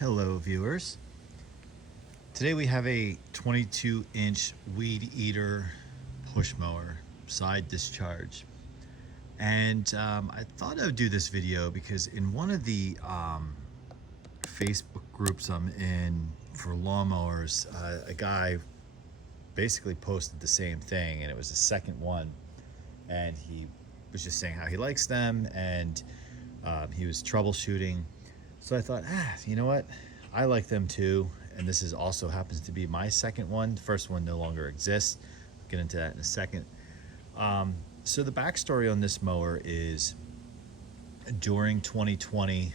Hello viewers. Today we have a 22-inch Weedeater push mower, side discharge. And I thought I would do this video because in one of the Facebook groups I'm in for lawnmowers, a guy basically posted the same thing, and it was the second one. And he was just saying how he likes them, and he was troubleshooting. So I thought, you know what? I like them too. And this is also happens to be my second one. The first one no longer exists. I'll get into that in a second. So the backstory on this mower is during 2020,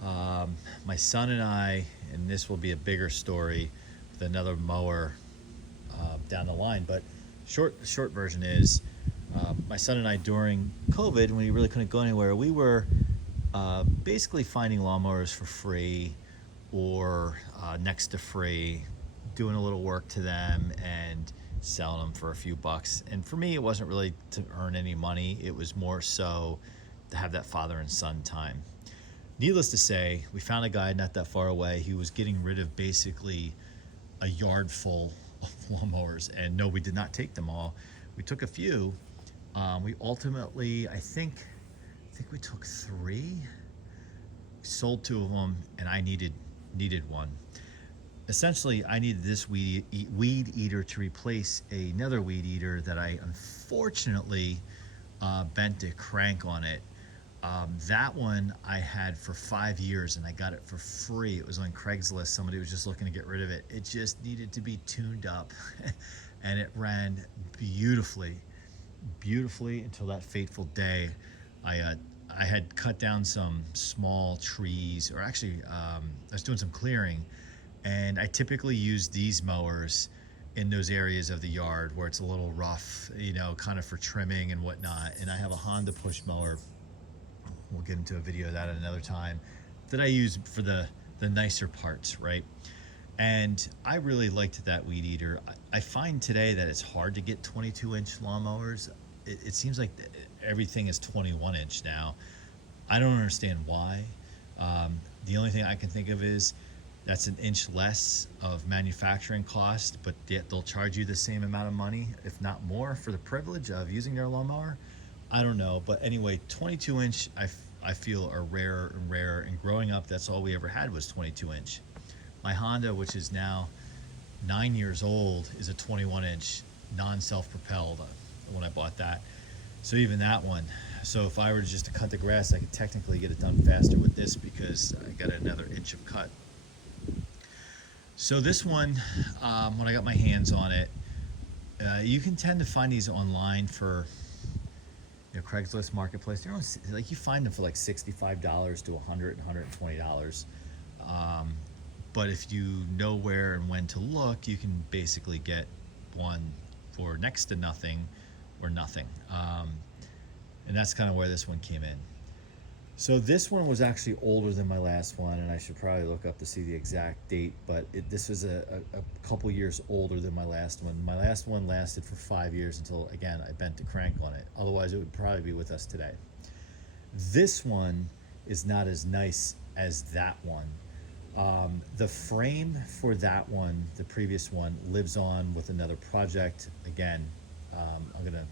my son and I, and this will be a bigger story with another mower down the line, but short version is my son and I, during COVID, when we really couldn't go anywhere, we were basically finding lawnmowers for free or next to free, doing a little work to them and selling them for a few bucks. And for me, it wasn't really to earn any money. It was more so to have that father and son time. Needless to say, we found a guy not that far away. He was getting rid of basically a yard full of lawnmowers. And no, we did not take them all. We took a few. We ultimately, I think we took 3. We sold 2 of them, and I needed one. Essentially, I needed this Weedeater to replace another Weedeater that I unfortunately bent a crank on it. That one I had for 5 years, and I got it for free. It was on Craigslist. Somebody was just looking to get rid of it. It just needed to be tuned up, and it ran beautifully until that fateful day. I had cut down some small trees, or actually I was doing some clearing, and I typically use these mowers in those areas of the yard where it's a little rough, you know, kind of for trimming and whatnot. And I have a Honda push mower, we'll get into a video of that at another time, that I use for the nicer parts, right? And I really liked that Weedeater. I find today that it's hard to get 22-inch lawnmowers. It seems like everything is 21-inch now. I don't understand why. The only thing I can think of is that's an inch less of manufacturing cost, but yet they'll charge you the same amount of money, if not more, for the privilege of using their lawnmower. I don't know, but anyway, 22-inch I feel are rarer and rarer, and growing up, that's all we ever had was 22-inch. My Honda, which is now 9 years old, is a 21-inch non-self-propelled when I bought that. So even that one. So if I were just to cut the grass, I could technically get it done faster with this because I got another inch of cut. So this one, when I got my hands on it, you can tend to find these online for, you know, Craigslist Marketplace. They're like, you find them for like $65 to $100 and $120. But if you know where and when to look, you can basically get one for next to nothing or nothing. And that's kind of where this one came in. So this one was actually older than my last one, and I should probably look up to see the exact date, but this was a couple years older than my last one. My last one lasted for 5 years until, again, I bent the crank on it. Otherwise, it would probably be with us today. This one is not as nice as that one. The frame for that one, the previous one, lives on with another project. Again, I'm gonna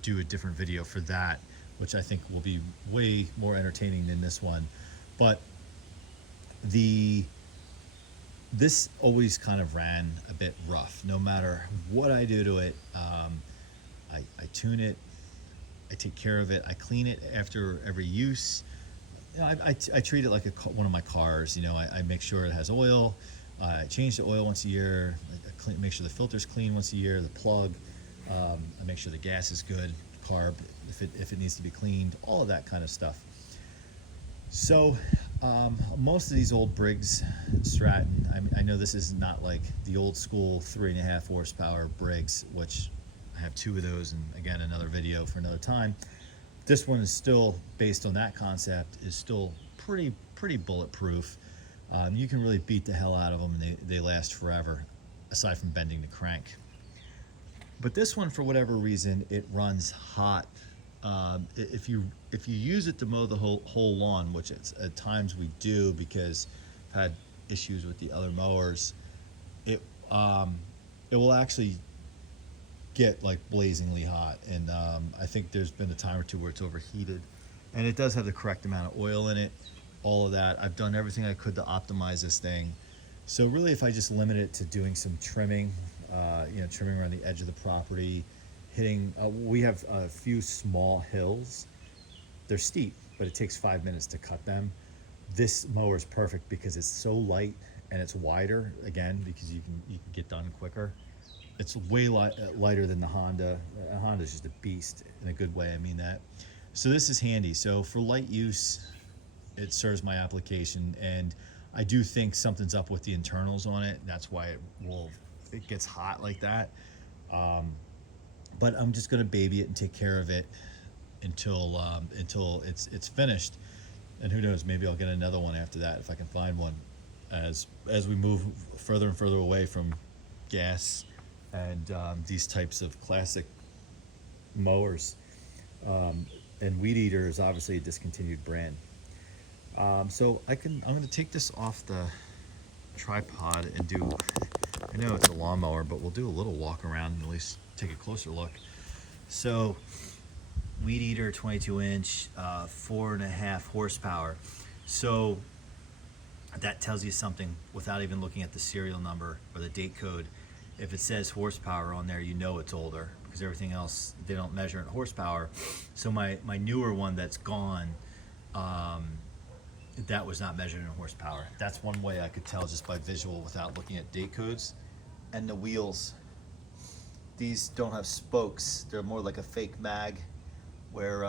do a different video for that, which I think will be way more entertaining than this one. But this always kind of ran a bit rough. No matter what I do to it, I tune it, I take care of it, I clean it after every use. You know, I treat it like one of my cars. You know, I make sure it has oil. I change the oil once a year. I make sure the filter's clean once a year. The plug. I make sure the gas is good. Carb, if it needs to be cleaned. All of that kind of stuff. So most of these old Briggs Stratton. I know this is not like the old school 3.5 horsepower Briggs, which I have 2 of those, and again, another video for another time. This one is still, based on that concept, is still pretty bulletproof. You can really beat the hell out of them, and they last forever, aside from bending the crank. But this one, for whatever reason, it runs hot. If you use it to mow the whole lawn, which at times we do, because had issues with the other mowers, it it will actually get like blazingly hot, and I think there's been a time or two where it's overheated, and it does have the correct amount of oil in it, all of that. I've done everything I could to optimize this thing. So really, if I just limit it to doing some trimming, trimming around the edge of the property, hitting, we have a few small hills. They're steep, but it takes 5 minutes to cut them. This mower is perfect because it's so light and it's wider, again, because you can get done quicker. It's way lighter than the Honda. Honda's just a beast in a good way, I mean that. So this is handy. So for light use, it serves my application, and I do think something's up with the internals on it. That's why it gets hot like that. But I'm just gonna baby it and take care of it until it's finished. And who knows, maybe I'll get another one after that if I can find one, as we move further and further away from gas and these types of classic mowers. And Weedeater is obviously a discontinued brand. So I'm gonna take this off the tripod and do, I know it's a lawnmower, but we'll do a little walk around and at least take a closer look. So Weedeater 22-inch, 4.5 horsepower. So that tells you something without even looking at the serial number or the date code. If it says horsepower on there, you know it's older, because everything else, they don't measure in horsepower. So my newer one that's gone, that was not measured in horsepower. That's one way I could tell just by visual without looking at date codes. And the wheels, these don't have spokes. They're more like a fake mag, where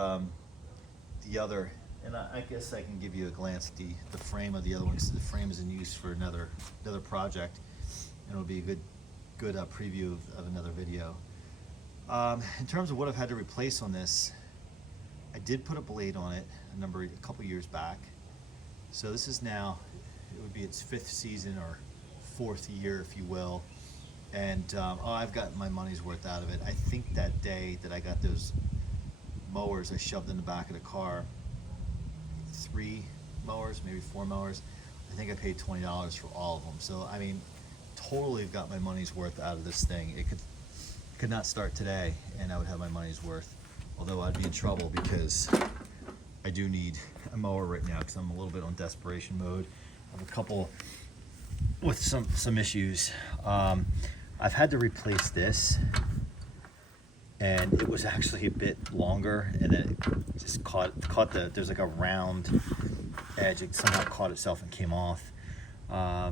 the other, and I guess I can give you a glance at the frame of the other one, because the frame is in use for another project, and it'll be a good preview of another video. In terms of what I've had to replace on this, I did put a blade on it a couple years back. So this is now, it would be its 5th season or 4th year, if you will. And I've gotten my money's worth out of it. I think that day that I got those mowers I shoved in the back of the car, 3 mowers, maybe 4 mowers, I think I paid $20 for all of them. So I mean, totally got my money's worth out of this thing. It could not start today and I would have my money's worth, although I'd be in trouble because I do need a mower right now, because I'm a little bit on desperation mode. I have a couple with some issues. I've had to replace this, and it was actually a bit longer, and then it just caught there's like a round edge. It somehow caught itself and came off. I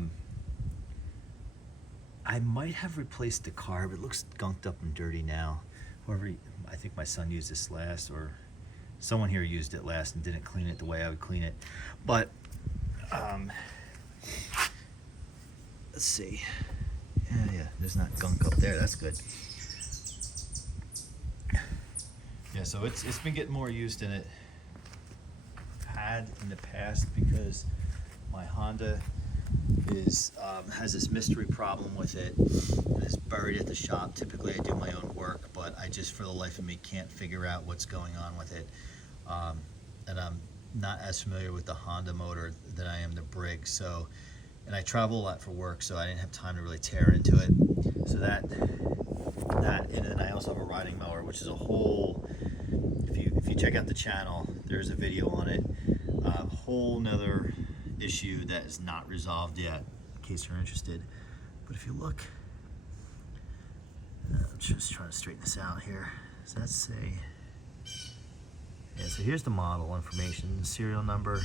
might have replaced the carb. It looks gunked up and dirty now. I think my son used this last, or someone here used it last and didn't clean it the way I would clean it. But let's see. Yeah, there's not gunk up there. That's good. Yeah, so it's been getting more used than it had in the past, because my Honda has this mystery problem with it, and it's buried at the shop. Typically I do my own work, but I just for the life of me can't figure out what's going on with it. And I'm not as familiar with the Honda motor than I am the Briggs. And I travel a lot for work, so I didn't have time to really tear into it. So that, and then I also have a riding mower, which is a whole, if you check out the channel, there's a video on it, a whole nother issue that is not resolved yet, in case you're interested. But if you look, I'm just trying to straighten this out here. Does that say? Yeah, so here's the model information, the serial number.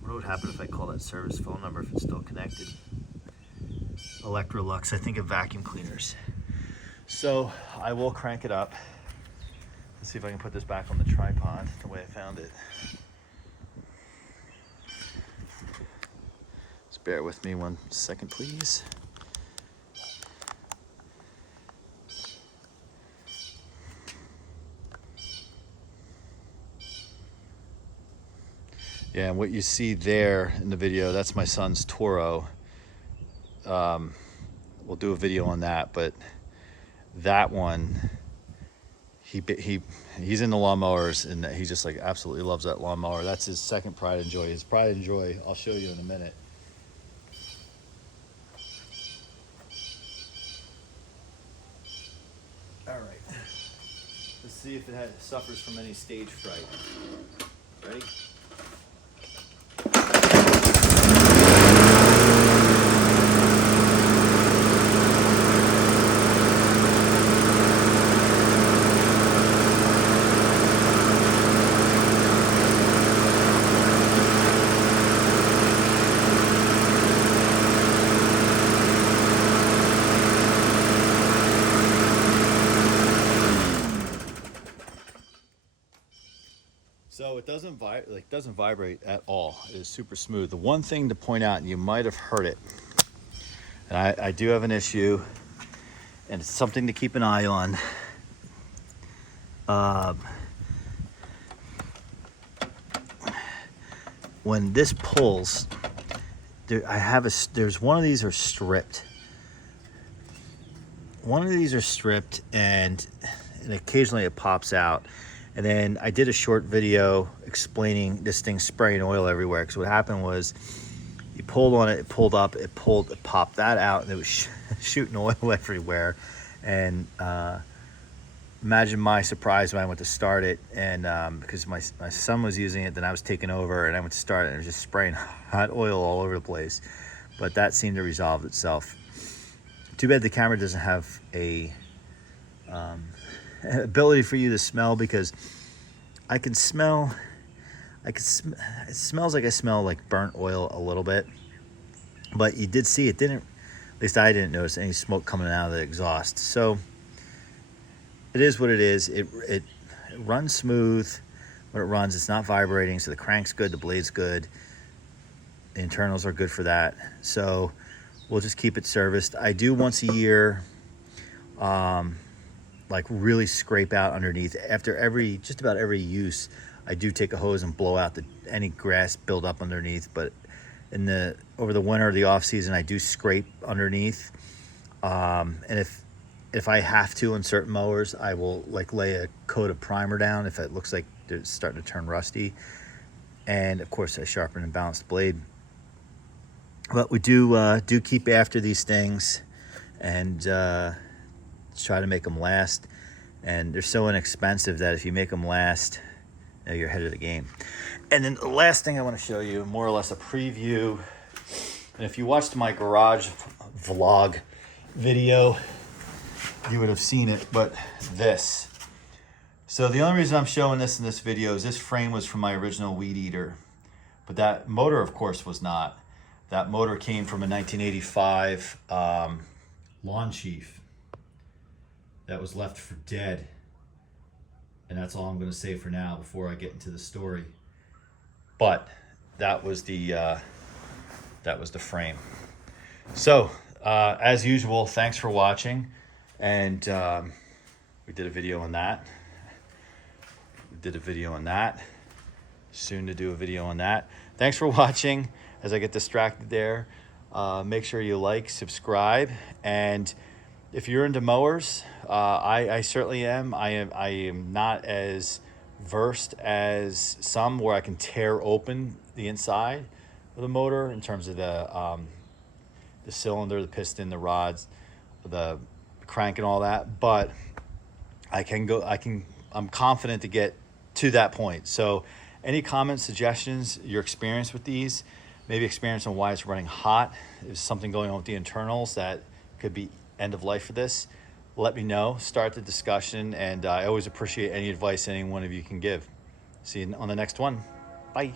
What would happen if I call that service phone number if it's still connected? Electrolux, I think of vacuum cleaners. So I will crank it up. Let's see if I can put this back on the tripod the way I found it. Just bear with me 1 second, please. Yeah, and what you see there in the video, that's my son's Toro. We'll do a video on that, but that one, he's into lawnmowers, and he just like absolutely loves that lawnmower. That's his second pride and joy. His pride and joy, I'll show you in a minute. All right, let's see if it suffers from any stage fright. Ready? So it doesn't vibrate at all. It is super smooth. The one thing to point out, and you might have heard it, and I do have an issue, and it's something to keep an eye on. When this pulls, there's one of these are stripped. One of these are stripped, and occasionally it pops out. And then I did a short video explaining this thing spraying oil everywhere, because what happened was you pulled on it, it pulled up, it popped that out, and it was shooting oil everywhere. And imagine my surprise when I went to start it, and because my son was using it, then I was taking over, and I went to start it, and it was just spraying hot oil all over the place. But that seemed to resolve itself. Too bad the camera doesn't have a ability for you to smell, because I can smell, it smells like I smell like burnt oil a little bit, but you did see it didn't, at least I didn't notice any smoke coming out of the exhaust. So it is what it is. It runs smooth when it runs. It's not vibrating, so the crank's good, the blade's good, the internals are good for that. So we'll just keep it serviced. I do once a year like really scrape out underneath. After just about every use, I do take a hose and blow out any grass build up underneath. But over the winter or the off season, I do scrape underneath. And if I have to in certain mowers, I will like lay a coat of primer down if it looks like it's starting to turn rusty. And of course, I sharpen and balance the blade. But we do keep after these things, and try to make them last. And they're so inexpensive that if you make them last, you're ahead of the game. And then the last thing I want to show you, more or less a preview, and if you watched my garage vlog video, you would have seen it, but this. So the only reason I'm showing this in this video is this frame was from my original Weedeater, but that motor, of course, was not. That motor came from a 1985 lawn chief that was left for dead. And that's all I'm going to say for now before I get into the story. But that was the frame. So as usual, thanks for watching. And we did a video on that. Soon to do a video on that. Thanks for watching. As I get distracted there, make sure you like, subscribe, and if you're into mowers, I certainly am. I am not as versed as some, where I can tear open the inside of the motor in terms of the cylinder, the piston, the rods, the crank, and all that. But I'm confident to get to that point. So any comments, suggestions, your experience with these, maybe experience on why it's running hot, is something going on with the internals that could be end of life for this, let me know. Start the discussion, and I always appreciate any advice any one of you can give. See you on the next one. Bye.